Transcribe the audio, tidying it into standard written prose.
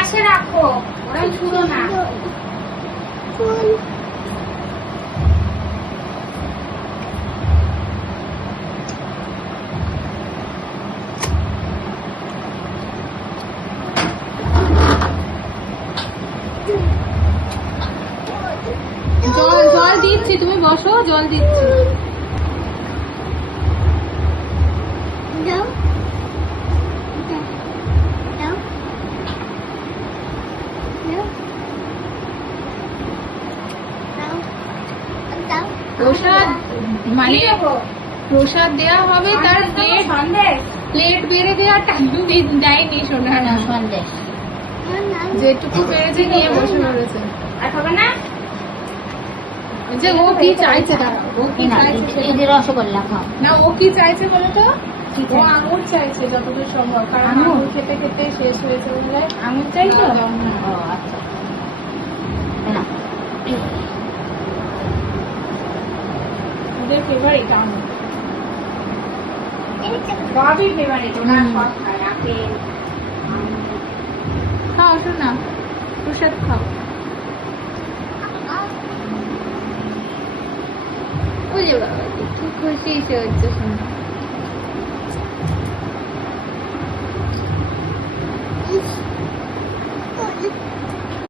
পাশে রাখো, ওরা ছুঁড়ো না। জল জল দিচ্ছি, তুমি বসো, জল দিচ্ছি। প্রসাদ মানে প্রসাদ দেওয়া হবে, তার প্লেট বেড়ে দেওয়ার টাইম দেয়নি সোনা। না সন্দেশ যেটুকু পেরেছে নিয়ে বসে পড়েছে। আর হবে না? যে ও কি চাইছে, দাঁড়াও, ও কি না চাইছে? এই যে রসগোল্লা খাও। না, ও কি চাইছে বলো তো? কি ও চাইছে? আঙুর চাইছে যতদূর সম্ভব, কারণ আঙুর? আঙুর খেতে খেতে শেষ হয়েছে বলে। আঙুর চাইছো? দাও, দাও, ও হ্যাঁ। আচ্ছা না ওদের ফেভারিট আঙুর। সবই ফেভারিট, ওরা সব খায়, আপেল। খাও শোনা, প্রসাদ খাও। ওই যে বাবা, কি খুশি সে হচ্ছে শোনা।